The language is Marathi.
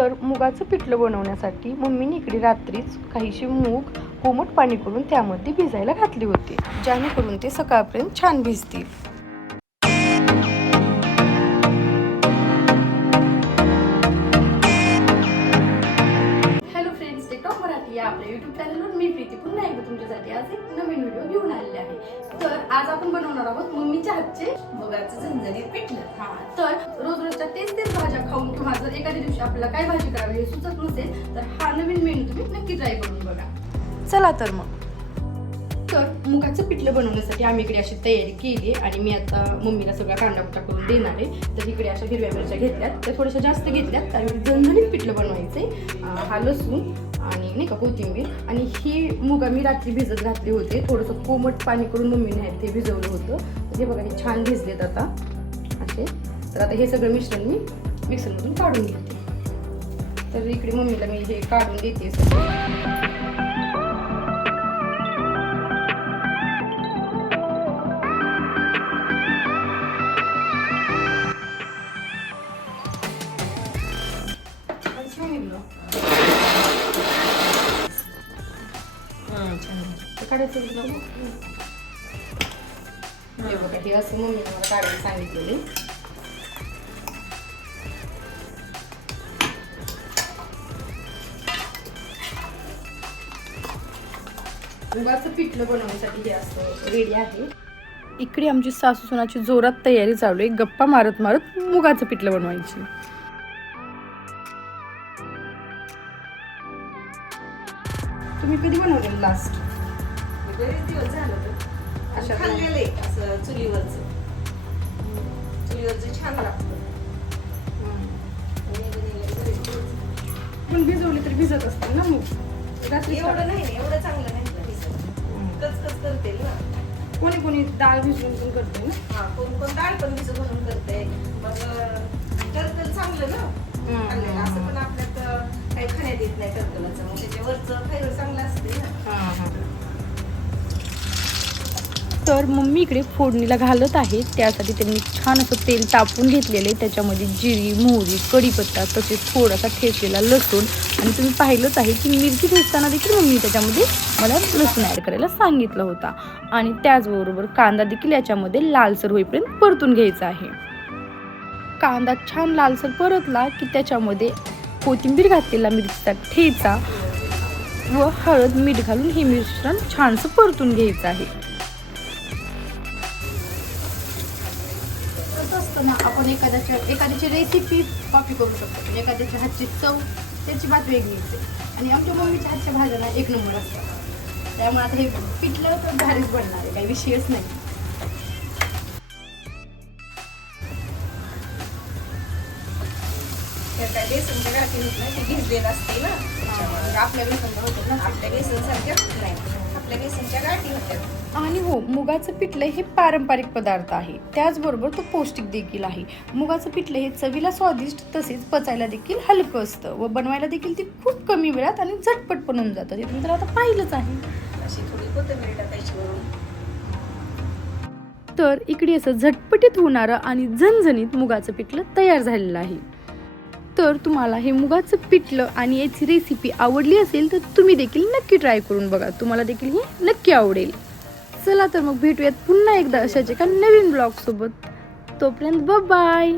तर मुगाचं पिठलं बनवण्यासाठी मम्मीने इकडे रात्रीच काहीशी मूग कोमट पाणी करून त्यामध्ये भिजायला घातले होते जेणेकरून ते सकाळपर्यंत छान भिजतील. आपल्या युट्यूब चॅनलवर मी प्रीती पुन्हा एकदा तुमच्यासाठी आज एक नवीन व्हिडिओ घेऊन आलेले आहे. तर आज आपण बनवणार आहोत मम्मीच्या हातचे मुगाचं झणझणीत पिठलं. हा. तर रोज रोजच्या तेच तेच भाज्या खाऊन किंवा जर एखाद्या दिवशी आपल्याला काय भाजी करावी हे सुचत नसेल तर हा नवीन मेनू तुम्ही नक्की ट्राय करून बघा. चला तर मग. तर मुगाचं पिठलं बनवण्यासाठी आम्ही इकडे अशी तयारी केली आणि मी आता मम्मीला सगळा कांदा कुटा करून देणार आहे. तर इकडे अशा हिरव्या मिरच्या घेतल्यात. त्या थोड्याशा जास्त घेतल्यात कारण झणझणीत पिठलं बनवायचंय. हा लसूण आणि नाही का कोथिंबीर. आणि ही मुगा मी रात्री भिजत घातले होते. थोडंसं कोमट पाणी करून मम्मीने आहे ते भिजवलं होतं. हे बघा हे छान भिजलेत आता. असे. तर आता हे सगळं मिश्रण मी मिक्सरमधून काढून घेते. तर इकडे मम्मीला मी हे काढून देते. सगळं सांगितलं. ते काढायचं तुला मग. हे बघा हे असं मम्मीने मला काढायला सांगितलेले मुगाचं पिठलं बनवण्यासाठी हे असं रेडी आहे इकडे आमची सासू सुनाची जोरात तयारी चालू आहे गप्पा मारत मारत मुगाचं पिठलं बनवायची तुम्ही कधी बनवलेलं लास्ट बरेच दिवस झालं तर खाल्लेलं आहे असं चुलीवरचं. चुलीवरचं छान लागतं. पण भिजवली तरी भिजत असते ना मग? रात्री एवढं नाही एवढं चांगलं नाही. कचकच करते ना. कोणी कोणी डाळ भिजवून पण करते ना? हा कोण कोण डाळ पण म्हणून करते. मग टरकल चांगलं ना. खाल्लेलं असं पण आपल्यात येत नाही मग त्याच्यावरचं फायबर चांगलं असते ना. तर मम्मी इकडे फोडणीला घालत आहे. त्यासाठी त्यांनी छान असं तेल तापून घेतलेलं आहे. त्याच्यामध्ये जिरी मोहरी कढीपत्ता तसेच थोडासा ठेचलेला लसूण आणि तुम्ही पाहिलंच आहे की मिरची ठेचताना देखील मम्मी त्याच्यामध्ये मला लसूण ॲड करायला सांगितलं होता. आणि त्याचबरोबर कांदा देखील याच्यामध्ये लालसर होईपर्यंत परतून घ्यायचा आहे. कांदा छान लालसर परतला की त्याच्यामध्ये कोथिंबीर घातलेला मिरचीचा ठेचा व हळद मीठ घालून हे मिश्रण छानसं परतून घ्यायचं आहे. कसं असतं ना आपण एखाद्याच्या एखाद्याची रेसिपी कॉपी करू शकतो. पण एखाद्याच्या हातची चव त्याची बात वेगळी येते आणि आमच्या मम्मीच्या हातच्या भाज्यांना एक नंबर असतात त्यामुळे आता हे पिठलं तर भारीच बनणार आहे. काही विषयच नाही. काय बेसनच्या गाठी होत नाही ते असते ना. आपल्या बेसनला होतं ना आपल्या बेसन सारख्या होत नाही. आपल्या बेसनच्या गाठी होत्या. आणि हो मुगाचं पिठलं हे पारंपरिक पदार्थ आहे. त्याचबरोबर तो पौष्टिक देखील आहे. मुगाचं पिठलं हे चवीला स्वादिष्ट तसेच पचायला देखील हलकं असतं व बनवायला देखील ते खूप कमी वेळात आणि झटपट बनवून जातं. हे तुम्ही तर आता पाहिलंच आहे. अशी थोडी कोथिंबीर टाकायची वरून. तर इकडे असं झटपटीत होणारं आणि झणझणीत मुगाचं पिठलं तयार झालेलं आहे. तर तुम्हाला हे मुगाचं पिठलं आणि याची रेसिपी आवडली असेल तर तुम्ही देखील नक्की ट्राय करून बघा. तुम्हाला देखील हे नक्की आवडेल. चला तर मग भेटूयात पुन्हा एकदा अशाच एका नवीन ब्लॉग सोबत. तोपर्यंत बाय